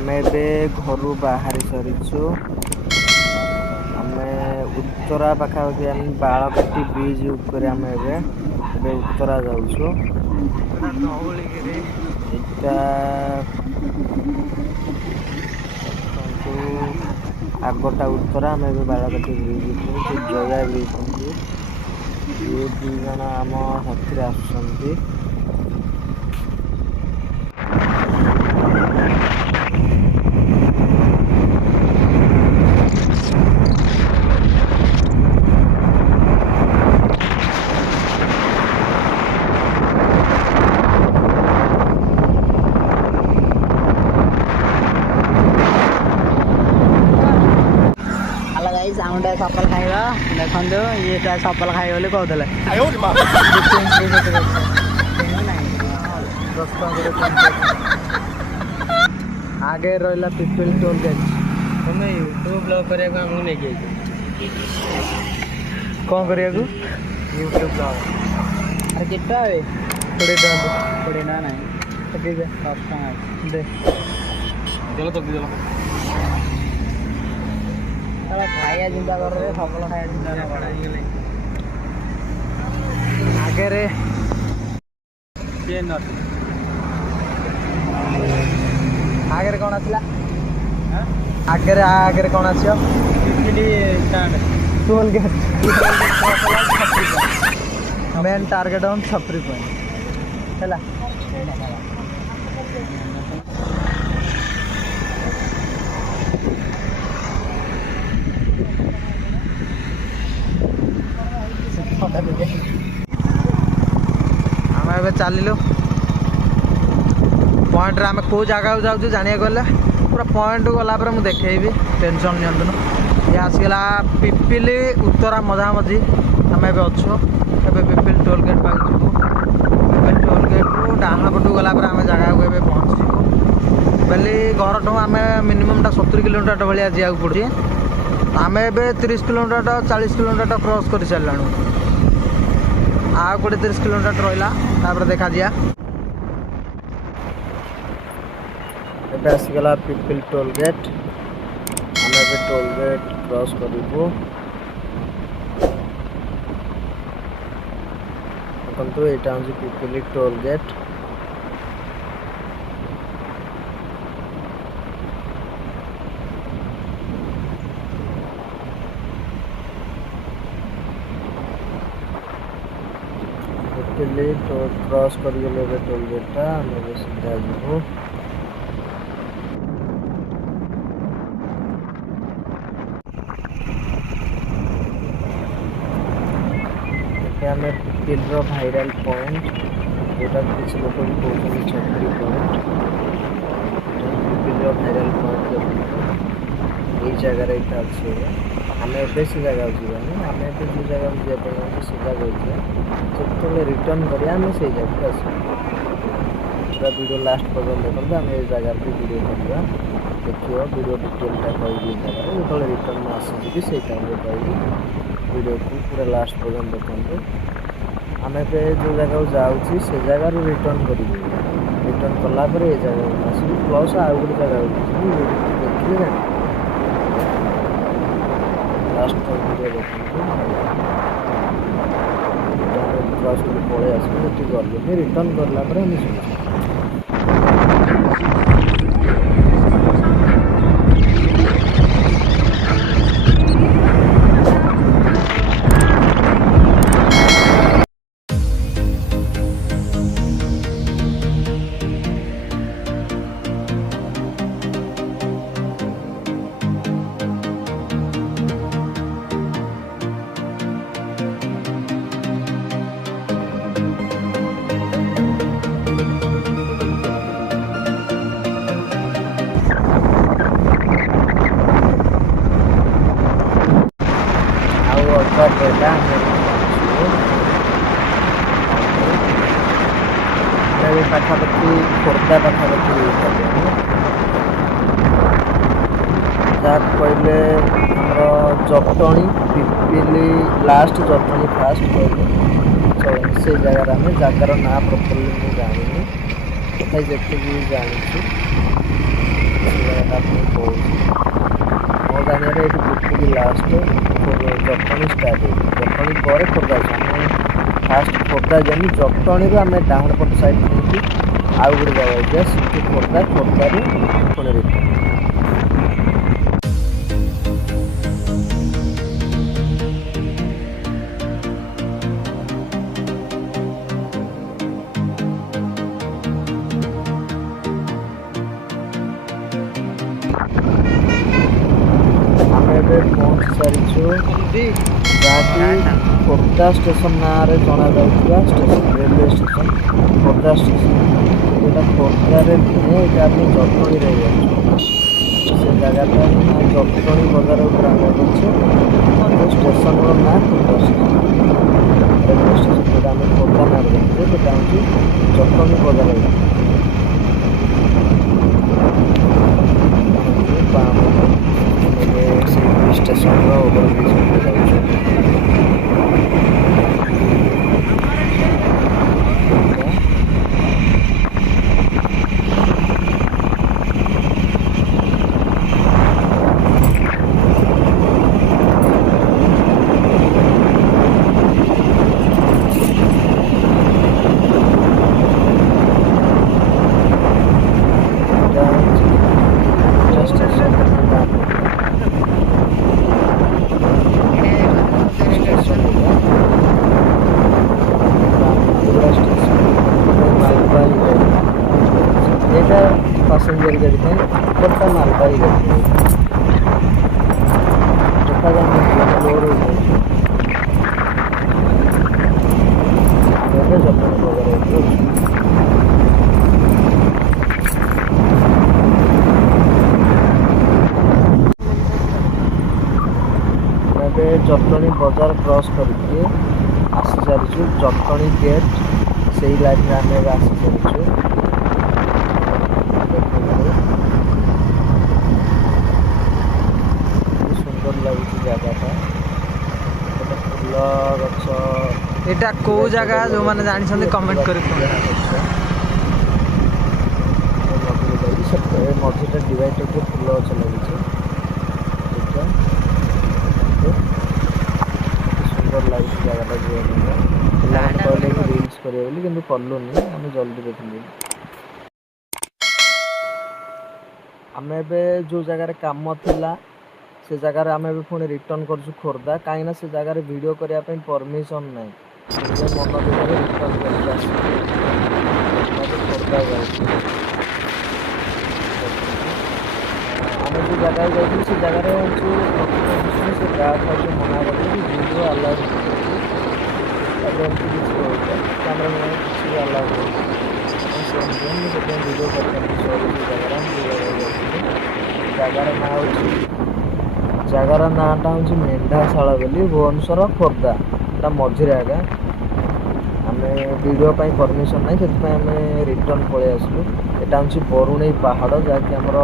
आमे बे घरू बाहरी सरीछु आमे उत्तरा पाखापाखि आम बालकाटी ब्रिज ऊपर आमे एबे उत्तरा जाउछु एटा आगटा उत्तरा आमे एबे बालकाटी ब्रिज ऊपर जया ब्रिज ये दुई जन आम साथी आसुଛନ୍ତି साउंड सफल खाइबा देखंदो ये सफल खाइ बोली कहउतले आगे रहिला पीपल टोल गेट तुम यूट्यूब ब्लॉग करे को हमहु नै गेई कोन करिया को यूट्यूब ब्लॉग अरे कितना है थोड़े ना नहीं ठीक है सब दे चलो तो चलो साला खाया चिंता कर रे सफल खाया चिंता ना पड़ा आगे रे ये नट आगे कौन आसला आगे कौन आसियो Pipli stand toll gate main target on छपरी पॉइंट हैला आम ए चलू पॉइंट रे आम कौ जगह जाऊँ जाना गले पूरा पॉइंट गला मुझे देखी टेंशन नियंतुन ये आसगला पिपिली उत्तरा मझामझी आम ए अच्छु ए पिपिल टोल गेट पाक जीवु टोल गेट रु डाण पटू गला आम जगह को पहुँचू बोली घर ठूँ आम मिनिमम 70 किलोमीटर भाया जा पड़ी आम ए 30 किलोमीटर 40 किलोमीटर क्रॉस कर सारा आ 20-30 किलोमीटर रहा देखा दिया एटा आसीगला पिपिल टोल गेट आम ए टोल गेट क्रॉस करूँ देखो यहाँ हूँ पिपिली टोल गेट क्रॉस कर टोल गेटा सीधा जीवु आम पिपिल भाइराल पॉइंट जोटा किसी लोग भी कहते छपरी पॉइंट पिपिल भाइराल पॉइंट यही जगार यहाँ अच्छे आम ए से जगह जावानी आम ए जो जगह जावाई से जगह जो रिटर्न करें से जगह आस पूरा वीडियो लास्ट पर्यटन देखते आम ये जगार भी वीडियो करवा देखिए वीडियो डिटेलटा कही जगह जो रिटर्न आसी से टाइम कही वीडियो को पूरा लास्ट पर्यटन देखते आम ए जो जगह जाऊँ से जगार रिटर्न कर रिटर्न कलापर ये जगह आस प्लस आउ गोटे जगह देखिए लास्ट वीडियो देखते क्रॉस कर पड़े आस गलु रिटर्न करला पाखापाखि खोर्धा पाखापाखि जहाँ कहले आमर जटणी पिपिली लास्ट जटणी फास्ट कहले से जगार आम जगार ना प्रॉपर्ली मुझे जानी तथा जी जानी ସେ ଜାଗାଟା ଆପଣଙ୍କୁ କହୁଛି। ମୋ ଜାଣିବାରେ ଏଇଠି ଗୁଟୁକି ଲାଷ୍ଟ ଜଟଣୀ ଷ୍ଟାର୍ଟ ହେଇଛି। ଜଟଣୀ ପରେ ଖୋର୍ଦ୍ଧା ଅଛି। ଆମେ ଫାଷ୍ଟ ଖୋର୍ଦ୍ଧା ଯାଇ ଜଟଣୀରୁ ଆମେ ଡାହାଣ ପଟ ସାଇଡ଼୍ ନେଇକି ଆଉ ଗୋଟେ ଜାଗାକୁ ଯିବା, ସେଠୁ ଖୋର୍ଦ୍ଧାରୁ ପୁଣି ରିଟର୍ନ। ଆମେ ଏବେ ପହଞ୍ଚି ସାରିଛୁ ଯାହାକି ଖୋର୍ଦ୍ଧା ଷ୍ଟେସନ ନାଁରେ ଜଣାଯାଉଥିବା station, railway station Khordha station. ଏଇଟା ଖୋର୍ଦ୍ଧାରେ ନୁହେଁ, ଏଇଟା ଆମେ ଜଟଣୀରେ ଯାଉଛୁ। ସେ ଜାଗାଟା ନା ଜଟଣୀ ବଜାର ଉପରେ ଆମେ ଅଛେ, କିନ୍ତୁ ଷ୍ଟେସନର ନାଁ ଖୋର୍ଦ୍ଧା ଷ୍ଟେସନ, ରେଲୱେ ଷ୍ଟେସନ। ଯେଉଁଟା ଆମେ ଖୋର୍ଦ୍ଧା ନାଁରେ ଯାଉଛେ ସେଇଟା ହେଉଛି ଜଟଣୀ ବଜାର ଏଇଟା। ସେଇ ଷ୍ଟେସନର ଓଭର ବ୍ରିଜ୍ ଉପରେ ଯାଉଛୁ। पैसेंजर गाड़ी बड़ा मालबाही गाड़ी देखा फ्लोर जटणी बजार जटणी बजार क्रॉस करके आसी सारी जटणी गेट से लाइन में आम आसी सारी। सुंदर लगुच जगटा फूल गछ एटा को जगह जो माने जानि छथि कमेंट करि मझीटा डिवाइडर जो फूल गछ लगे सुंदर लगुच जगटा कहले रिल्स करें कि कलुनि आम जल्दी देखिए। आम जो जगार काम थिला से जगार आम पुणी रिटर्न करछु खोर्धा कहीं से जगार वीडियो करने परमिशन ना मन दुखा रिटर्न खोर्धा आम जो जगह जाइए से जगार से गार्ड हाउस मना कर वीडियो अलाउ कैमरामैन किसी अलाउ वीडियो कर जगार नाटा हूँ मेढ़ाशाल बोली भुवनेश्वर खोर्धा एटा मझे आगे आम वीडियो परमिशन ना से आम रिटर्न पलि आसलु। यहाँ हूँ बरुणई पहाड़ जहाँकि आमर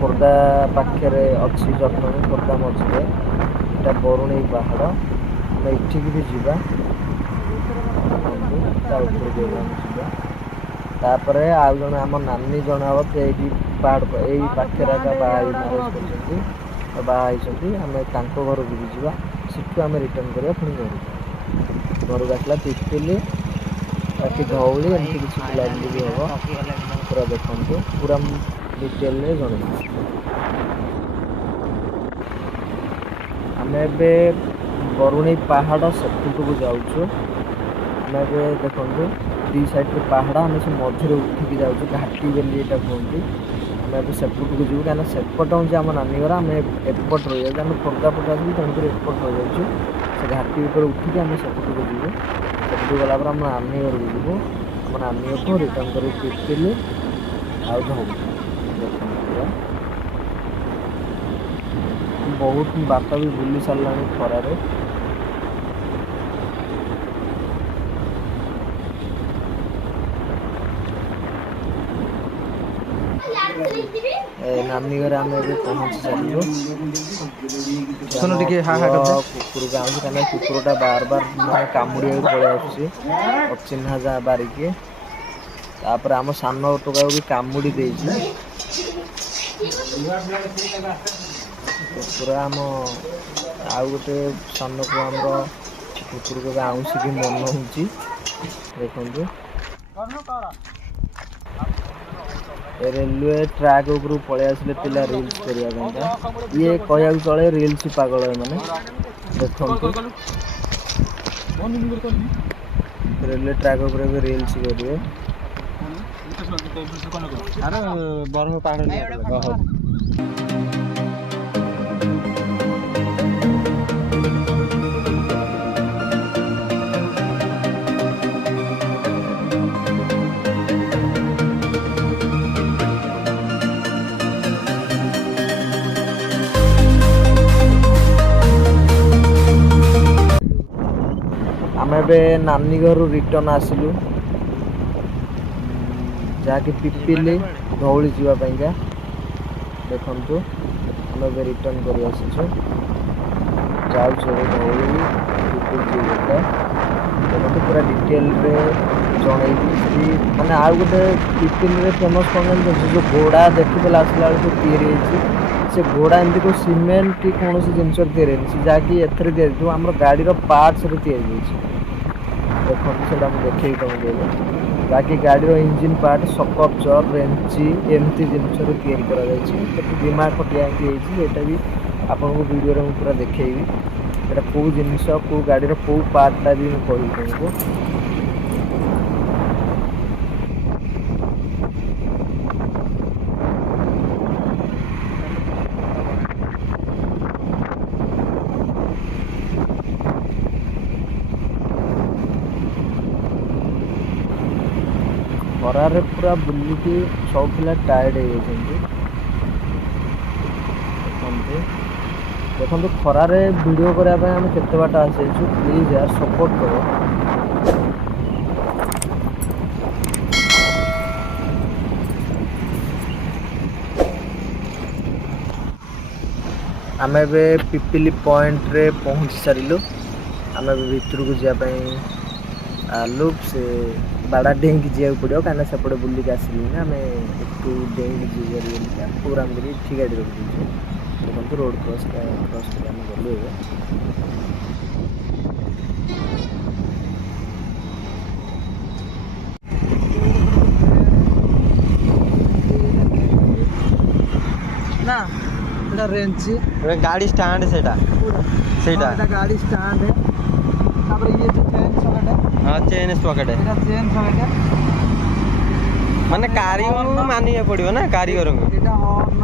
खोर्धा पाखे अच्छी जटणी खोर्धा मझे यहाँ बरुणई पहाड़ आम एठिक भी जावा तापर आउ जन आम नानी जन हम ये पहाड़ यही पाखे बाहर आम घर को भी जावा सीठू आम रिटर्न करा पुणी घर को आसला पिपिली बाकी धौली एमती किसी बुलाबुली भी हम पूरा देखु पूरा डिटेल जन आम ए बरुणई पहाड़ सेपट को जाऊँ आम देखु दी साइड पहाड़ आम से मझे उठिकी जाऊँ घाटी बोली यहाँ कहते आम ए सेपट को जीव कहीं सेपट हूँ आम नानी घर आम एपट रही जाए आम खोर्धा पट आस तेणुक एपट रही जाऊँ से घाटी ऊपर उठिकी आम सेपट को जीव सेपट गलापर आम नानी घर को जीव आम नानी घर को रिटर्न कर पिपिली आउ धौली बहुत बात भी बुली सारा खरार नानी घर आम पहुँची सारू कुकुर गाँव कहीं कुकुरटा बार बार मैं कामुड़ी पलि आसुची अचिन्हा जहाँ बारिकी तापर आम सान टोका भी कामुड़ी ପୁରା ଆମ ଆଉ ଗୋଟେ ସାନକୁ ଆମର ଉପରକୁ ଏବେ ଆଉଁସିକି ମନ ହେଉଛି ଦେଖନ୍ତୁ ଏ ରେଲୱେ ଟ୍ରାକ୍ ଉପରକୁ ପଳେଇ ଆସିଲେ ପିଲା ରିଲ୍ସ କରିବା ପାଇଁକା ଇଏ କହିବାକୁ ଚଳେ ରିଲ୍ସ ପାଗଳ ଏମାନେ ଦେଖନ୍ତୁ ରେଲୱେ ଟ୍ରାକ୍ ଉପରେ ଏବେ ରିଲ୍ସ କରିବେ ଆରେ ବରଫ ପାହାଡ଼ ଆମେ ଏବେ ନାନୀ ଘରୁ ରିଟର୍ନ ଆସିଲୁ ଯାହାକି ପିପିଲି ଧଉଳି ଯିବା ପାଇଁକା ଦେଖନ୍ତୁ ଆମେ ଏବେ ରିଟର୍ନ କରି ଆସିଛୁ ଯାଉଛୁ ଏବେ ଧଉଳି ପିପିଲି ଯିବା ଦେଖନ୍ତୁ ପୁରା ଡିଟେଲରେ ଜଣେଇବି ସେଠି ମାନେ ଆଉ ଗୋଟେ ପିପିଲିରେ ଫେମସ୍ କ'ଣ ଜାଣିଛନ୍ତି ଯେଉଁ ଘୋଡ଼ା ଦେଖିଥିଲେ ଆସିଲା ବେଳକୁ ତିଆରି ହେଇଛି ସେ ଘୋଡ଼ା ଏମିତି କେଉଁ ସିମେଣ୍ଟ କି କୌଣସି ଜିନିଷରେ ତିଆରି ହେଇନି ସେ ଯାହାକି ଏଥିରେ ତିଆରି ଯେଉଁ ଆମର ଗାଡ଼ିର ପାର୍ଟସରେ ତିଆରି ହେଇଛି ଦେଖନ୍ତୁ ସେଇଟା ମୁଁ ଦେଖେଇବି ତୁମକୁ ଏବେ ବାକି ଗାଡ଼ିର ଇଞ୍ଜିନ୍ ପାର୍ଟ ସକପଚର ରେଞ୍ଚି ଏମିତି ଜିନିଷରେ ତିଆରି କରାଯାଇଛି ସେଠି ଦିମାଗ ଖଟିଆ ହେଇଛି ସେଇଟା ବି ଆପଣଙ୍କୁ ଭିଡ଼ିଓରେ ମୁଁ ପୁରା ଦେଖେଇବି ଏଇଟା କେଉଁ ଜିନିଷ କେଉଁ ଗାଡ଼ିର କେଉଁ ପାର୍ଟଟା ବି ମୁଁ କହିବି ତୁମକୁ ଖରାରେ ପୁରା ବୁଲିକି ସବୁ ପିଲା ଟାୟାର୍ଡ ହେଇଯାଇଛନ୍ତି ଦେଖନ୍ତୁ ଖରାରେ ଭିଡ଼ିଓ କରିବା ପାଇଁ ଆମେ କେତେ ବାଟ ଆସିଯାଇଛୁ ପ୍ଲିଜ୍ ୟାର ସପୋର୍ଟ କର ଆମେ ଏବେ ପିପିଲି ପଏଣ୍ଟରେ ପହଞ୍ଚି ସାରିଲୁ ଆମେ ଏବେ ଭିତରକୁ ଯିବା ପାଇଁ ଆଲୁ ସେ ବାଡ଼ା ଡେଇଁକି ଯିବାକୁ ପଡ଼ିବ କାହିଁକିନା ସେପଟେ ବୁଲିକି ଆସିଲି ନା ଆମେ ଏଠୁ ଡେଇଁକି ଯିବା ବୋଲିକା ପ୍ରୋଗ୍ରାମ୍ କରି ଏଠି ଗାଡ଼ି ରଖିଦେଇଛୁ ଦେଖନ୍ତୁ ରୋଡ଼ କ୍ରସ୍ କରି ଆମେ ଗଲୁ ଏବେ ନା ଏଟା ରେଞ୍ଚି गाड़ी स्टैंड सेटा सेटा ଏଟା ଗାଡ଼ି ଷ୍ଟାଣ୍ଡ ତାପରେ ଇଏ ଯୋଉ ଚେନ୍ ସକେଟ हां चेन सॉकेट है ଏଟା ଚେନ୍ ସକେଟ माने कारीगर को मानिए पड़ियो ना कारीगर को ଏଟା ହର୍ନ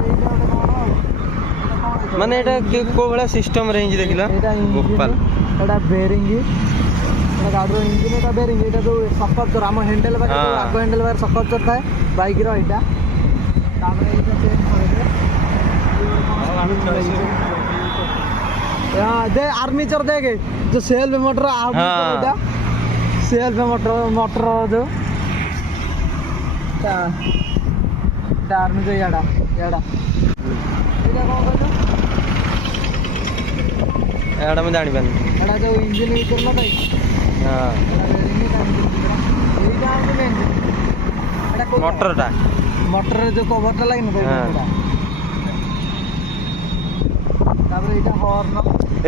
ଏଇଟା ଗୋଟେ କଣ माने एटा को बड़ा सिस्टम रेंज देखिला ଏଟା गोपाल ଇଞ୍ଜିନ ଏଟା ବେରିଙ୍ଗ ଏଟା ଗାଡ଼ିର ଇଞ୍ଜିନ ଏଟା ବେରିଙ୍ଗ ଏଟା ଯୋଉ ସକପଚର ଆମ ହ୍ୟାଣ୍ଡେଲ ପାଖରେ ଯୋଉ ଆଗ ହ୍ୟାଣ୍ଡେଲ ପାଖରେ ସକପଚର ଥାଏ ବାଇକର ଏଇଟା ତାପରେ ଏଇଟା ଚେନ୍ ସକେଟ दे आर्मीचर देखे जो self motor armature self motor motor जो आर्मीचर याडा याडा एटा कोन कहलो एटा में जानि पानी एटा जो इंजन भीतर न भाई हां एटा इंजन एटा मोटरटा मोटर जो कवरटा लागिन एटा तापर एटा हॉर्न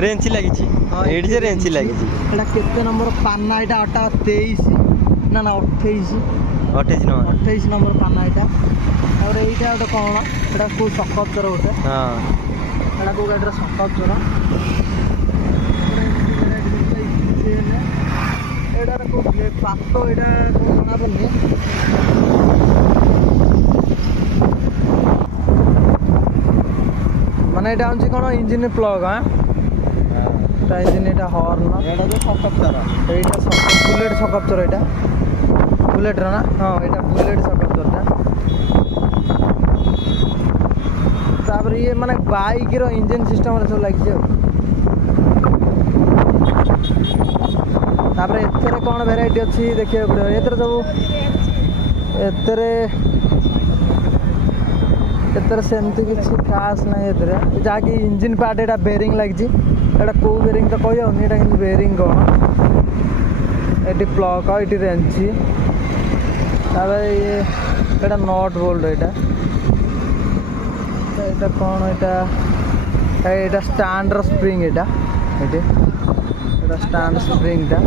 रेंची लगी छी एडी से रेंची लगी छी एटा केते नंबर पाना एटा 23 ना ना 28 28 नंबर पाना एटा और एटा ओटा कोन एटा को सकपचर ओटे हां एटा को गाडर सकपचर एटा को पातो एटा कोना बन्नी माने एटा होची कोन इंजन प्लग हां ता इंजन एटा हॉर्न एटा जो सकपचर एटा बुलेट सकपचर एटा बुलेट ना हां एटा बुलेट सकपचर ता तापर ये माने बाइक रो इंजन सिस्टम रे सब लागि छै तापर एतरे कोन वेराइटी अछि देखिए पड़ो एतरे सब एतरे सेमती किसी खास नहीं एतरे जाकि इंजन पार्ट एटा बेरिंग लागि छी एटा को बेरिंग तो कहि होनी एटा कि बेरिंग कोन एटी प्लग एटी रेंची तापर ये एटा नट बोल्ट एटा এটা কোন এটা স্ট্যান্ডর স্প্রিং এটা স্ট্যান্ড স্ପ୍ରିଂଟା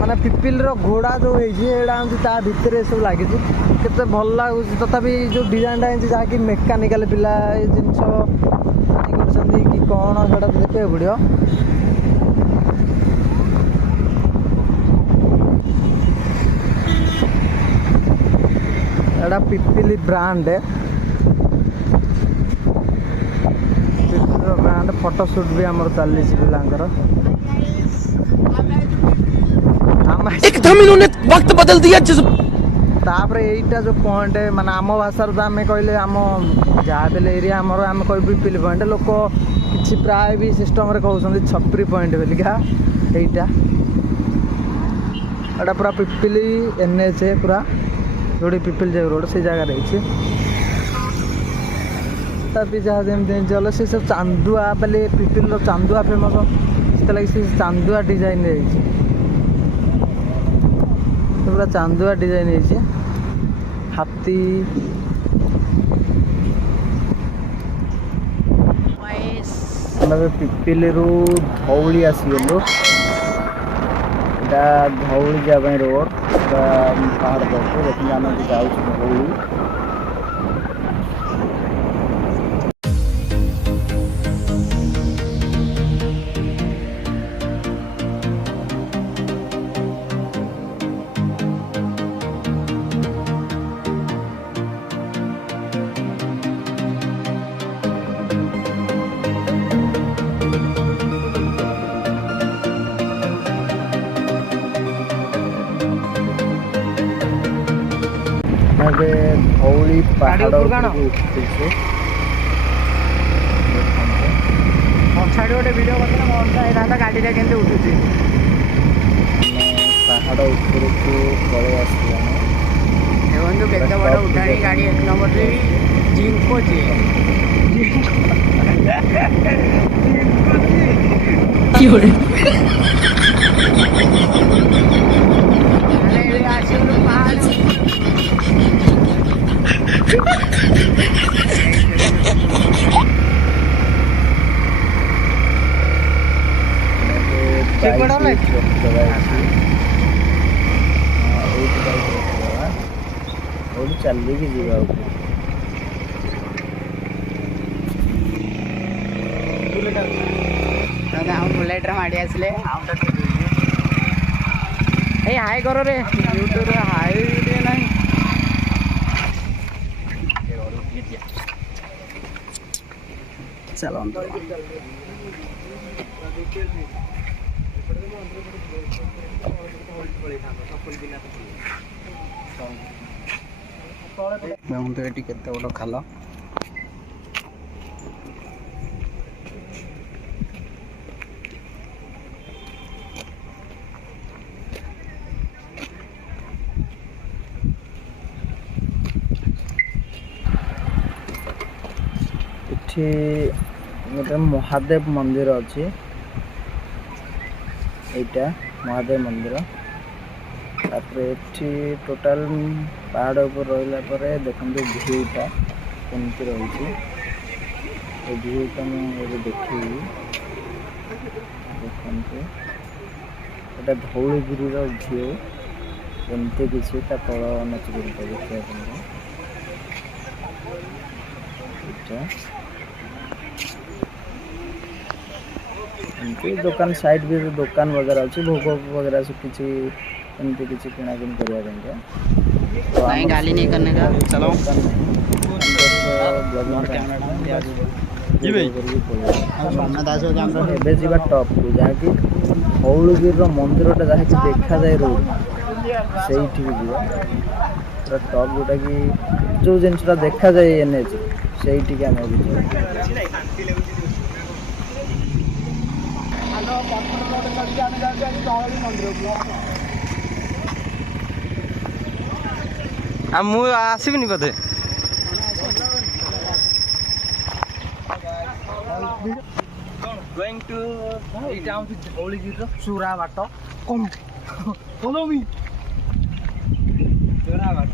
ମାନେ ପିପିଲର ଘୋଡ଼ା ଯେଉଁ ହେଇଛି ଏଇଟା ଏମିତି ତା ଭିତରେ ଏସବୁ ଲାଗିଛି କେତେ ଭଲ ଲାଗୁଛି ତଥାପି ଯେଉଁ ଡିଜାଇନଟା ହେଇଛି ଯାହାକି ମେକାନିକାଲ ପିଲା ଏ ଜିନିଷ କରିଛନ୍ତି କି କ'ଣ ସେଇଟା ଦେଖିବାକୁ ପଡ଼ିବ। ଏଇଟା ପିପିଲି ବ୍ରାଣ୍ଡ ଫଟୋ ସୁଟ୍ ବି ଆମର ଚାଲିଛି ପିଲାଙ୍କର। एकदम इन्होंने वक्त बदल दिया तापर एटा जो पॉइंट माने आम भाषा तो आम कहले आम जहाँ बेले एरिया आमर आम कह पिपिली पॉइंट लोक कि प्राय भी सिस्टम कहते छपरी पॉइंट बोलिका एटा एटा पूरा पिपिली NH पूरा जो पिपिली जो रोड से जगह रही तभी जहाँ जमी चल से सब चांदुआ बोले पिपिल चांदुआ फेमस से लगे से चांदुआ डिजाइन रही पूरा चांदुआ डिजाइन है हाथी पिपिली धौली आसीगलु धौली जाए रोड पहाड़ पास देखते आम जाऊँ धौली धौली पहाड़ छाड़ी गोटे वीडियो करते मजा गाड़ी के उठुची पहाड़ उपरक पलि आसला देखो केते बड़ उठाणी गाड़ी 1 नंबर रे जिंको चलिए कि जीवा बुलेट माड़ी आसले हाई कर रे यूट्यूब हाई ना चलो ଦେଖନ୍ତୁ ଏଠି କେତେ ବଡ଼ ଖାଲ ଏଠି ଗୋଟେ ମହାଦେବ ମନ୍ଦିର ଅଛି ଏଇଟା ମହାଦେବ ମନ୍ଦିର तापरे एठी टोटाल पहाड़ ऊपर रहिला परे देखंतु व्यूटा केमती रही व्यूटा मुझे देखी देखते एटा धौलगिरी व्यू एमती किसी तल नेचुरलटा देखा दुकान साइड भी दुकान वगैरह अच्छी भोग वगैरह सब किसी एमती किसी किणाकिणी करने गाली नहीं करने का चलो जा टॉप को जहाँकि धौलगिरी मंदिरटा जहाँ देखा जाए रोड से टॉप जोटा कि जो जिनसा देखा जाए NH से आसबिनी बोधे going to down to Dhaulagiri चूरा बाट कम फॉलो मी चूरा बाट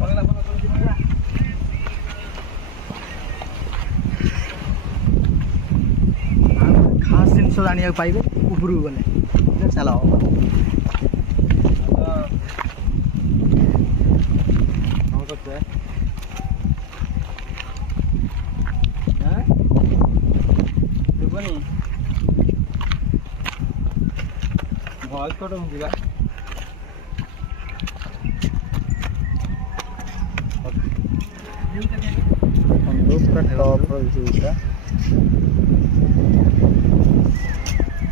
ଜିନିଷ ଜାଣିବାକୁ ପାଇବେ ଉପରକୁ ଗଲେ। ଚାଲ ଭଏସ୍ କଟ ଯିବା ପୁରା ଟପ୍ର ଭିଉଟା।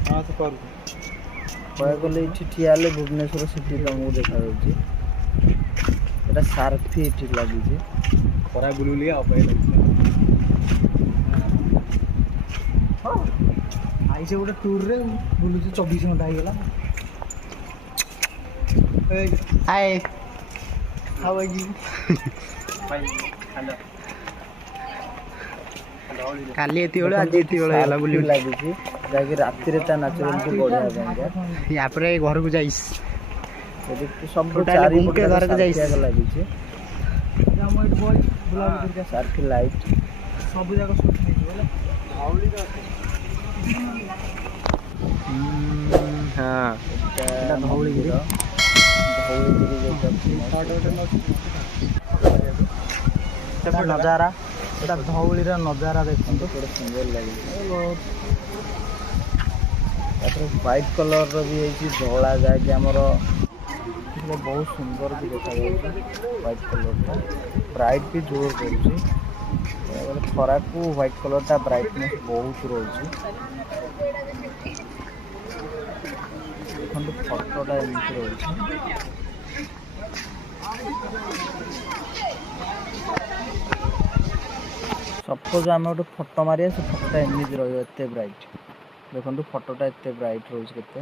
ହଁ ସେ କରୁଛି କହିବାକୁ ଗଲେ ଏଇଠି ଠିଆ ହେଲେ ଭୁବନେଶ୍ୱର ସିଟି ତମକୁ ଦେଖାଯାଉଛି। ଏଇଟା ସାର୍ଫି ଏଠି ଲାଗିଛି। ଖରା ବୁଲୁଲି ଅପାୟ ଲାଗିଲା। ଆଇସେ ଗୋଟେ ଟୁର୍ରେ ବୁଲୁଛି 24 ଘଣ୍ଟା ହେଇଗଲା। ହାଏ ହାଉ ଆର୍ ୟୁ? କାଲି ଏତିକି ବେଳେ ଆଜି ଏତିକି ବେଳେ ହେଇଗଲା ବୁଲି ବୁଲି। ଲାଗିଛି ଯାହାକି ରାତିରେ ତା ନାଚୁରାଲିଟି ବଢ଼ିବା ପାଇଁକା। ୟାପରେ ଘରକୁ ଯାଇସ୍ ଏଠି ସବୁ Total ଚାରିପଟେ ଘୁମକେ ଘରକୁ ଯାଇସି। ସାର୍ଫି ଲାଗିଛି। ସାର୍ଫି ଲାଇଟ୍ ସବୁ ଯାକ ସୁଟ୍ ହେଇଯିବ ହେଲା। ହଁ ଏଟା ଧଉଳିଗିରି। ଧଉଳିଗିରି ଯୋଉଟା ସେଟା ନଜାରା, ସେଟା ଧଉଳିର ନଜାରା ଦେଖନ୍ତୁ। କେତେ ସୁନ୍ଦର ଲାଗୁଛି। ତାପରେ ହ୍ୱାଇଟ୍ କଲର୍ର ବି ହେଇଛି ଧଳା, ଯାହାକି ଆମର ବହୁତ ସୁନ୍ଦର ବି ଦେଖାଯାଉଛି। ହ୍ୱାଇଟ୍ କଲର୍ଟା ବ୍ରାଇଟ୍ ବି ଜୋର କରୁଛି। ଖରାକୁ ହ୍ୱାଇଟ୍ କଲର୍ଟା ବ୍ରାଇଟନେସ୍ ବହୁତ ରହୁଛି। ଦେଖନ୍ତୁ ଫଟୋଟା ଏମିତି ରହୁଛି। ସପୋଜ ଆମେ ଗୋଟେ ଫଟୋ ମାରିବା, ସେ ଫଟୋଟା ଏମିତି ରହିବ, ଏତେ ବ୍ରାଇଟ୍। ଦେଖନ୍ତୁ ଫଟୋଟା ଏତେ ବ୍ରାଇଟ୍ ରହୁଛି କେତେ।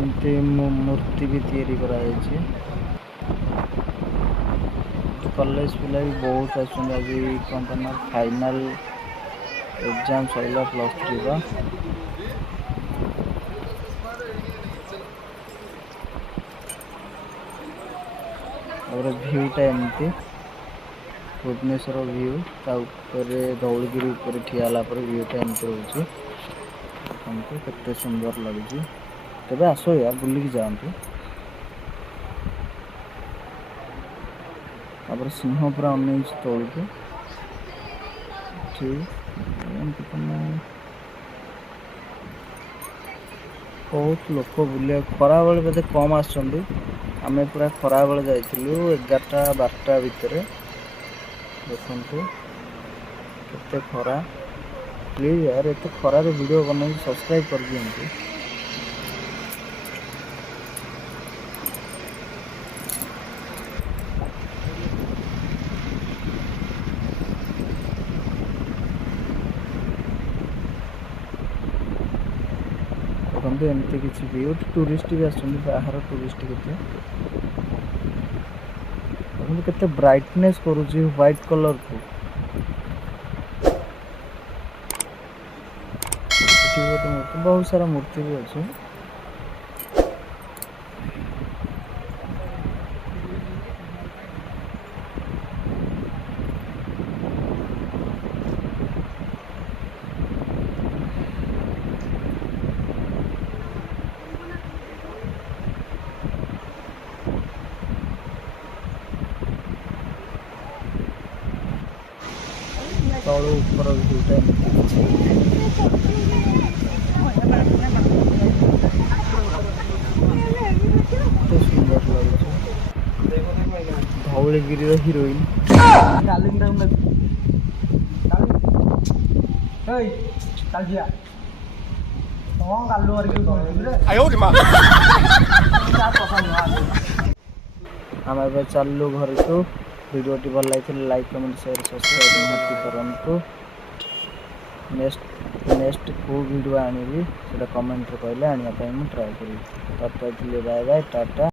ଏମିତି ମୂର୍ତ୍ତି ବି ତିଆରି କରାଯାଇଛି। କଲେଜ ପିଲା ବି ବହୁତ ଆସୁଛନ୍ତି। ଆଜି କ'ଣ ପାଇଁ ନା ଫାଇନାଲ୍ ଏକ୍ଜାମ୍ ସରିଲା +3ର। ତାପରେ ଭିଉଟା ଏମିତି ଭୁବନେଶ୍ୱର ଭିଉ, ତା ଉପରେ ଧଉଳିଗିରି ଉପରେ ଠିଆ ହେଲା ପରେ ଭିଉଟା ଏମିତି ରହୁଛି। ଦେଖନ୍ତୁ କେତେ ସୁନ୍ଦର ଲାଗୁଛି। ତେବେ ଆସ ୟାର ବୁଲିକି ଯାଆନ୍ତୁ। ତାପରେ ସିଂହ ପୁରା ଅନେଇଛି ତଳକୁ। ଏମିତି ବହୁତ ଲୋକ ବୁଲିବାକୁ ଖରାବେଳେ ବୋଧେ କମ୍ ଆସୁଛନ୍ତି। ଆମେ ପୁରା ଖରାବେଳେ ଯାଇଥିଲୁ 11ଟା 12ଟା ଭିତରେ। ଦେଖନ୍ତୁ କେତେ ଖରା। ପ୍ଲିଜ୍ ୟାର ଏତେ ଖରାରେ ଭିଡ଼ିଓ ବନେଇକି ସବସ୍କ୍ରାଇବ୍ କରିଦିଅନ୍ତୁ। ଦେଖନ୍ତୁ ଏମିତି କିଛି ବି ଗୋଟେ ଟୁରିଷ୍ଟ ବି ଆସୁଛନ୍ତି, ବାହାର ଟୁରିଷ୍ଟ କେତେ। ଦେଖନ୍ତୁ କେତେ ବ୍ରାଇଟନେସ୍ କରୁଛି ହ୍ୱାଇଟ୍ କଲର୍କୁ। ଏଠି ଗୋଟେ ମୂର୍ତ୍ତି, ବହୁତ ସାରା ମୂର୍ତ୍ତି ବି ଅଛି। ତଳୁ ଉପର ଭିଉଟା ଏମିତି କିଛି। କେତେ ସୁନ୍ଦର ଲାଗୁଛି। ଧଉଳିଗିରିର ହିରୋଇନ୍ ଆମେ ଏବେ ଚାଲିଲୁ ଘରକୁ। ଭିଡ଼ିଓଟି ଭଲ ଲାଗିଥିଲେ ଲାଇକ୍, କମେଣ୍ଟ, ସେୟାର, ସବସ୍କ୍ରାଇବ୍ ନିହାତି କରନ୍ତୁ। ନେକ୍ସଟ କେଉଁ ଭିଡ଼ିଓ ଆଣିବି ସେଇଟା କମେଣ୍ଟରେ କହିଲେ ଆଣିବା ପାଇଁ ମୁଁ ଟ୍ରାଏ କରିବି। ତତ୍ ବାଏ ବାଏ ଟାଟା।